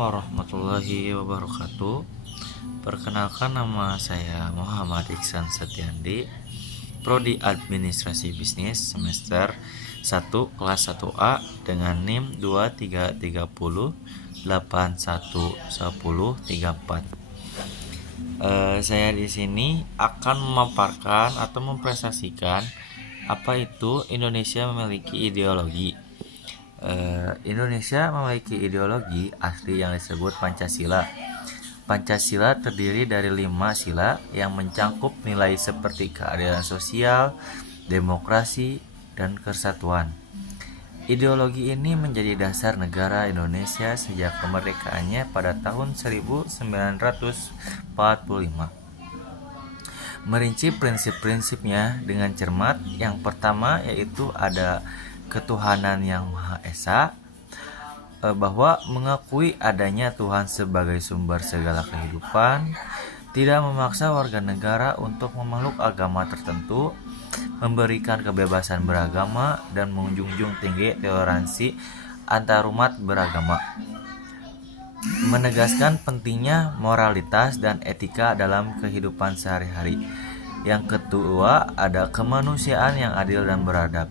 warahmatullahi wabarakatuh. Perkenalkan, nama saya Muhammad Iksan Setiandi, Prodi Administrasi Bisnis semester 1 kelas 1A dengan NIM 2330811034. Saya di sini akan memaparkan atau mempresentasikan apa itu Indonesia memiliki ideologi. Indonesia memiliki ideologi asli yang disebut Pancasila. Pancasila terdiri dari 5 sila yang mencangkup nilai seperti keadilan sosial, demokrasi, dan kesatuan. Ideologi ini menjadi dasar negara Indonesia sejak kemerdekaannya pada tahun 1945. Merinci prinsip-prinsipnya dengan cermat. Yang pertama yaitu ada ketuhanan yang Maha Esa, bahwa mengakui adanya Tuhan sebagai sumber segala kehidupan, tidak memaksa warga negara untuk memeluk agama tertentu, memberikan kebebasan beragama, dan menjunjung tinggi toleransi antarumat beragama. Menegaskan pentingnya moralitas dan etika dalam kehidupan sehari-hari. Yang kedua ada kemanusiaan yang adil dan beradab.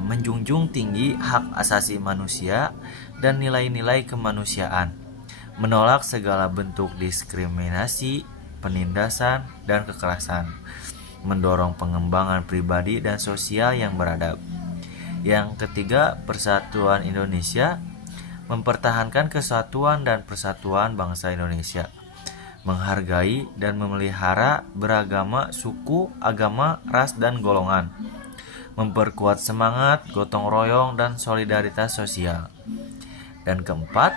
Menjunjung tinggi hak asasi manusia dan nilai-nilai kemanusiaan, menolak segala bentuk diskriminasi, penindasan, dan kekerasan, mendorong pengembangan pribadi dan sosial yang beradab. Yang ketiga, persatuan Indonesia, mempertahankan kesatuan dan persatuan bangsa Indonesia, menghargai dan memelihara beragama suku, agama, ras, dan golongan, memperkuat semangat gotong royong dan solidaritas sosial. Dan keempat,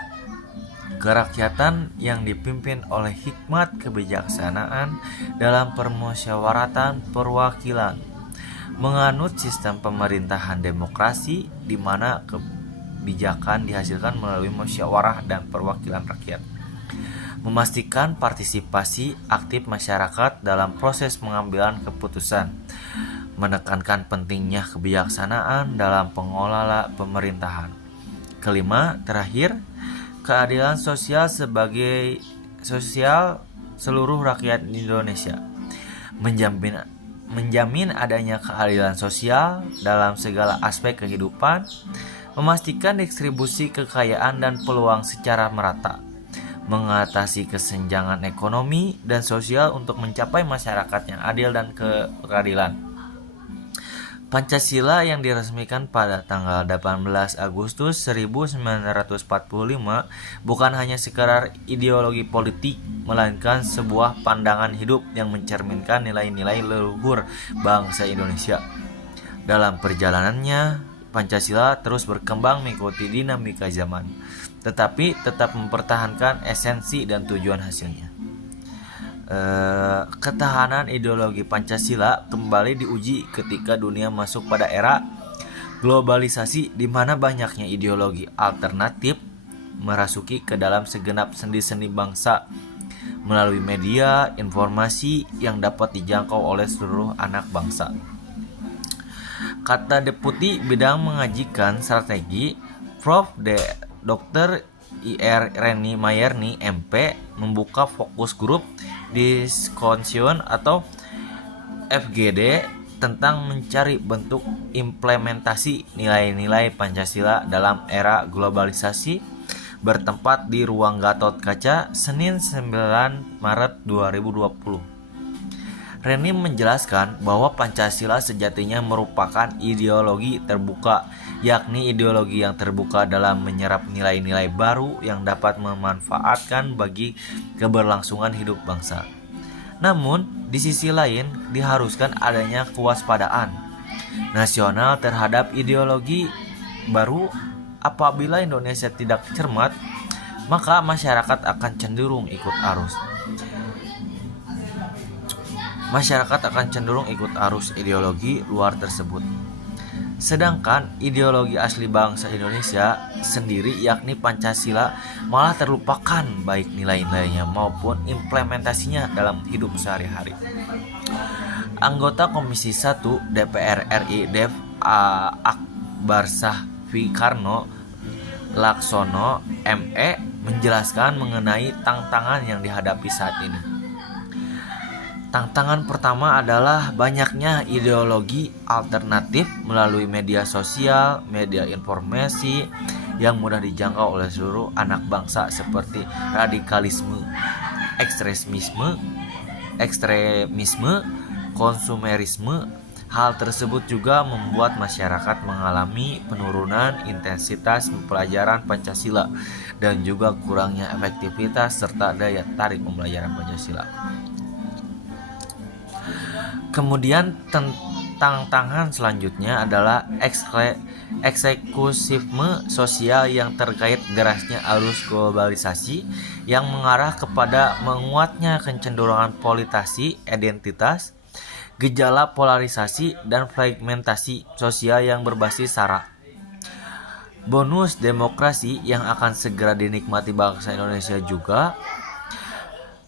kerakyatan yang dipimpin oleh hikmat kebijaksanaan dalam permusyawaratan perwakilan, menganut sistem pemerintahan demokrasi di mana kebijakan dihasilkan melalui musyawarah dan perwakilan rakyat, memastikan partisipasi aktif masyarakat dalam proses pengambilan keputusan, menekankan pentingnya kebijaksanaan dalam pengelola pemerintahan. Kelima, terakhir, keadilan sosial sebagai sosial seluruh rakyat Indonesia, menjamin adanya keadilan sosial dalam segala aspek kehidupan, memastikan distribusi kekayaan dan peluang secara merata, mengatasi kesenjangan ekonomi dan sosial untuk mencapai masyarakat yang adil dan keadilan. Pancasila yang diresmikan pada tanggal 18 Agustus 1945 bukan hanya sekadar ideologi politik, melainkan sebuah pandangan hidup yang mencerminkan nilai-nilai leluhur bangsa Indonesia. Dalam perjalanannya, Pancasila terus berkembang mengikuti dinamika zaman, tetapi tetap mempertahankan esensi dan tujuan hasilnya. Ketahanan ideologi Pancasila kembali diuji ketika dunia masuk pada era globalisasi, di mana banyaknya ideologi alternatif merasuki ke dalam segenap sendi-sendi bangsa melalui media informasi yang dapat dijangkau oleh seluruh anak bangsa. Kata Deputi Bidang Mengajikan Strategi Prof. Dr. Ir. Reni Mayerni MP membuka fokus grup discussion atau FGD tentang mencari bentuk implementasi nilai-nilai Pancasila dalam era globalisasi, bertempat di Ruang Gatot Kaca, Senin 9 Maret 2020. Reni menjelaskan bahwa Pancasila sejatinya merupakan ideologi terbuka, yakni ideologi yang terbuka dalam menyerap nilai-nilai baru yang dapat memanfaatkan bagi keberlangsungan hidup bangsa. Namun, di sisi lain diharuskan adanya kewaspadaan nasional terhadap ideologi baru. Apabila Indonesia tidak cermat, maka masyarakat akan cenderung ikut arus ideologi luar tersebut. Sedangkan ideologi asli bangsa Indonesia sendiri, yakni Pancasila, malah terlupakan baik nilai-nilainya maupun implementasinya dalam hidup sehari-hari. Anggota Komisi 1 DPR RI Dev Akbar Sahfi Karno Laksono ME menjelaskan mengenai tantangan yang dihadapi saat ini. Tantangan pertama adalah banyaknya ideologi alternatif melalui media sosial, media informasi yang mudah dijangkau oleh seluruh anak bangsa seperti radikalisme, ekstremisme, konsumerisme. Hal tersebut juga membuat masyarakat mengalami penurunan intensitas pelajaran Pancasila dan juga kurangnya efektivitas serta daya tarik pembelajaran Pancasila. Kemudian tantangan selanjutnya adalah eksklusifisme sosial yang terkait derasnya arus globalisasi yang mengarah kepada menguatnya kecenderungan politisasi identitas, gejala polarisasi dan fragmentasi sosial yang berbasis sara. Bonus demokrasi yang akan segera dinikmati bangsa Indonesia juga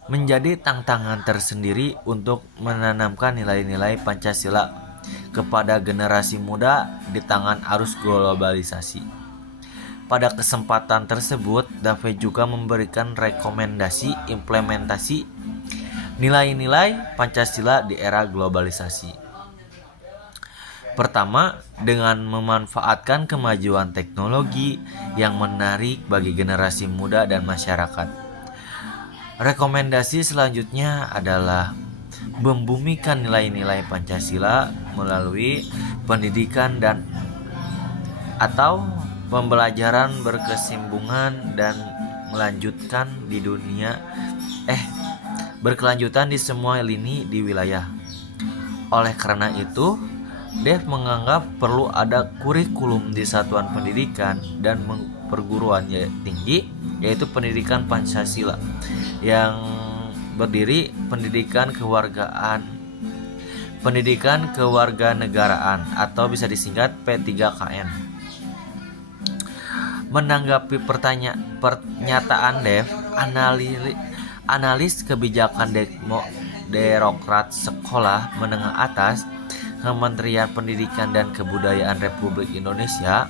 menjadi tantangan tersendiri untuk menanamkan nilai-nilai Pancasila kepada generasi muda di tangan arus globalisasi. Pada kesempatan tersebut, David juga memberikan rekomendasi implementasi nilai-nilai Pancasila di era globalisasi. Pertama, dengan memanfaatkan kemajuan teknologi yang menarik bagi generasi muda dan masyarakat. Rekomendasi selanjutnya adalah membumikan nilai-nilai Pancasila melalui pendidikan dan atau pembelajaran berkesinambungan dan berkelanjutan di semua lini di wilayah. Oleh karena itu, Dev menganggap perlu ada kurikulum di satuan pendidikan dan perguruan tinggi, yaitu pendidikan Pancasila yang berdiri pendidikan kewarganegaraan atau bisa disingkat P3KN. Menanggapi pernyataan Dev, analis kebijakan Direktorat Sekolah Menengah Atas Kementerian Pendidikan dan Kebudayaan Republik Indonesia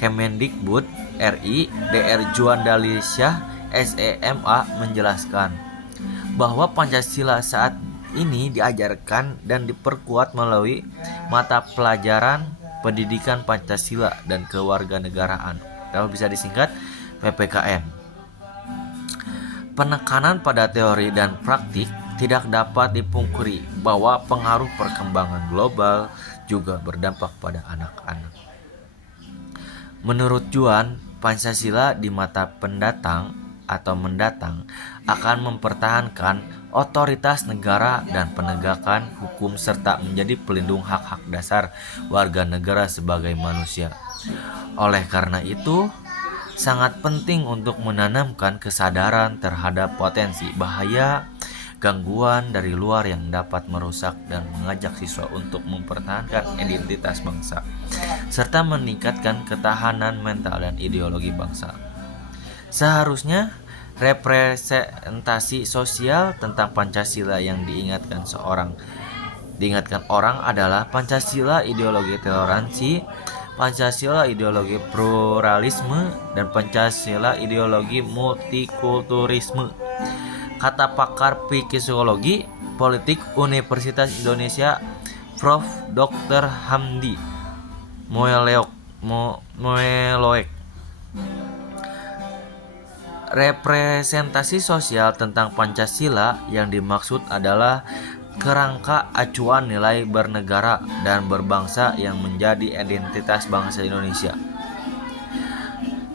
Kemendikbud RI Dr. Juanda Lisyah SEMA menjelaskan bahwa Pancasila saat ini diajarkan dan diperkuat melalui mata pelajaran pendidikan Pancasila dan kewarganegaraan atau bisa disingkat PPKN. Penekanan pada teori dan praktik tidak dapat dipungkiri bahwa pengaruh perkembangan global juga berdampak pada anak-anak. Menurut Juan, Pancasila di mata mendatang akan mempertahankan otoritas negara dan penegakan hukum serta menjadi pelindung hak-hak dasar warga negara sebagai manusia. Oleh karena itu, sangat penting untuk menanamkan kesadaran terhadap potensi bahaya gangguan dari luar yang dapat merusak dan mengajak siswa untuk mempertahankan identitas bangsa serta meningkatkan ketahanan mental dan ideologi bangsa. Seharusnya representasi sosial tentang Pancasila yang diingatkan orang adalah Pancasila ideologi toleransi, Pancasila ideologi pluralisme, dan Pancasila ideologi multikulturisme. Kata pakar psikologi politik Universitas Indonesia Prof. Dr. Hamdi Moeloek. Representasi sosial tentang Pancasila yang dimaksud adalah kerangka acuan nilai bernegara dan berbangsa yang menjadi identitas bangsa Indonesia.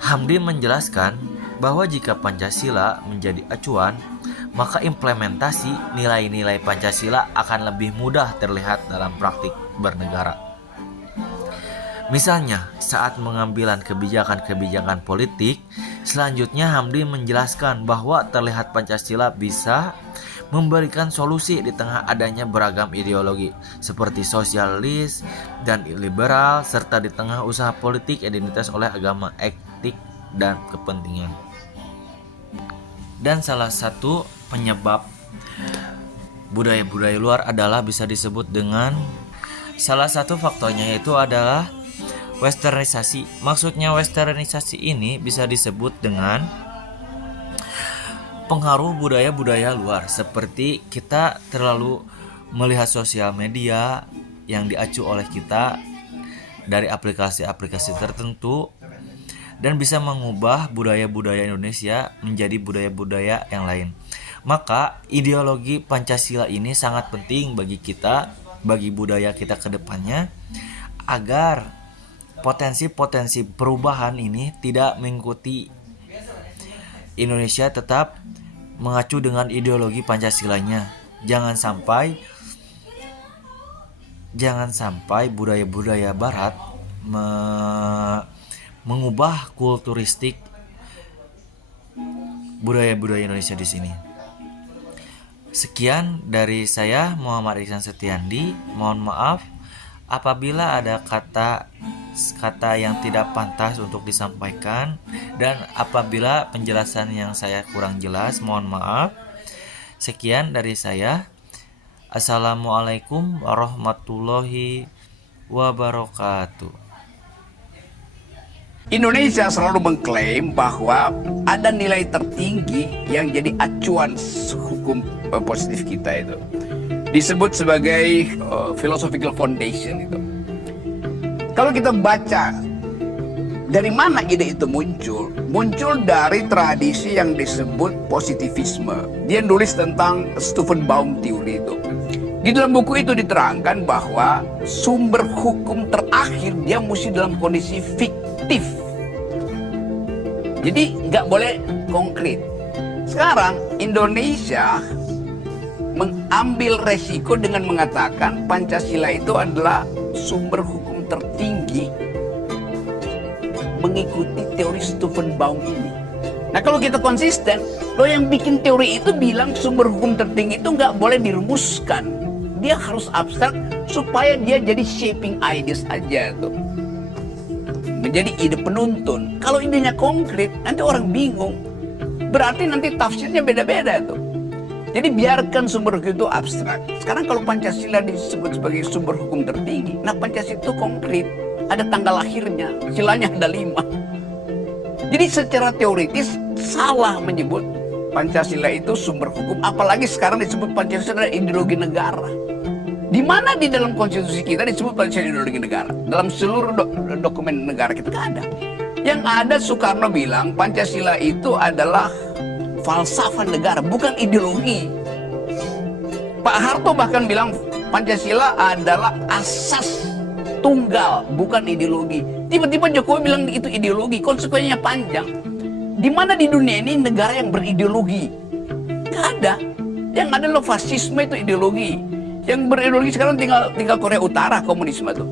Hamdi menjelaskan bahwa jika Pancasila menjadi acuan, maka implementasi nilai-nilai Pancasila akan lebih mudah terlihat dalam praktik bernegara. Misalnya, saat pengambilan kebijakan-kebijakan politik, selanjutnya Hamdi menjelaskan bahwa terlihat Pancasila bisa memberikan solusi di tengah adanya beragam ideologi seperti sosialis dan liberal serta di tengah usaha politik identitas oleh agama, etik, dan kepentingan. Dan salah satu penyebab budaya-budaya luar adalah bisa disebut dengan salah satu faktornya yaitu adalah Westernisasi. Maksudnya westernisasi ini bisa disebut dengan pengaruh budaya-budaya luar, seperti kita terlalu melihat sosial media yang diacu oleh kita dari aplikasi-aplikasi tertentu dan bisa mengubah budaya-budaya Indonesia menjadi budaya-budaya yang lain. Maka ideologi Pancasila ini sangat penting bagi kita, bagi budaya kita ke depannya, agar potensi-potensi perubahan ini tidak mengikuti Indonesia, tetap mengacu dengan ideologi Pancasilanya. Jangan sampai budaya-budaya barat mengubah kulturistik budaya-budaya Indonesia di sini. Sekian dari saya, Muhammad Iksan Setiandi. Mohon maaf apabila ada kata yang tidak pantas untuk disampaikan, dan apabila penjelasan yang saya kurang jelas, mohon maaf. Sekian dari saya. Assalamualaikum warahmatullahi wabarakatuh. Indonesia selalu mengklaim bahwa ada nilai tertinggi yang jadi acuan hukum positif kita itu. Disebut sebagai philosophical foundation itu. Kalau kita baca dari mana ide itu muncul? Muncul dari tradisi yang disebut positivisme. Dia nulis tentang Stephen Baum teori itu. Di dalam buku itu diterangkan bahwa sumber hukum terakhir dia mesti dalam kondisi fiktif. Jadi nggak boleh konkret. Sekarang Indonesia mengambil resiko dengan mengatakan Pancasila itu adalah sumber hukum tertinggi mengikuti teori Stephen Baum ini. Nah kalau kita konsisten, lo yang bikin teori itu bilang sumber hukum tertinggi itu nggak boleh dirumuskan. Dia harus abstrak supaya dia jadi shaping ideas aja tuh. Menjadi ide penuntun. Kalau idenya konkret, nanti orang bingung. Berarti nanti tafsirnya beda-beda tuh. Jadi biarkan sumber hukum itu abstrak. Sekarang kalau Pancasila disebut sebagai sumber hukum tertinggi, nah Pancasila itu konkret. Ada tanggal lahirnya, silanya ada 5. Jadi secara teoritis salah menyebut Pancasila itu sumber hukum. Apalagi sekarang disebut Pancasila ideologi negara. Di mana di dalam konstitusi kita disebut Pancasila ideologi negara? Dalam seluruh dokumen negara kita nggak ada. Yang ada Soekarno bilang Pancasila itu adalah falsafah negara, bukan ideologi. Pak Harto bahkan bilang Pancasila adalah asas tunggal, bukan ideologi. Tiba-tiba Jokowi bilang itu ideologi, konsekuensinya panjang. Di mana di dunia ini negara yang berideologi? Nggak ada. Yang ada lo fasisme itu ideologi. Yang berideologi sekarang tinggal Korea Utara, komunisme tuh.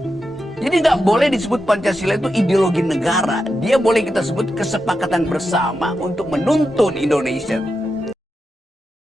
Jadi nggak boleh disebut Pancasila itu ideologi negara. Dia boleh kita sebut kesepakatan bersama untuk menuntun Indonesia.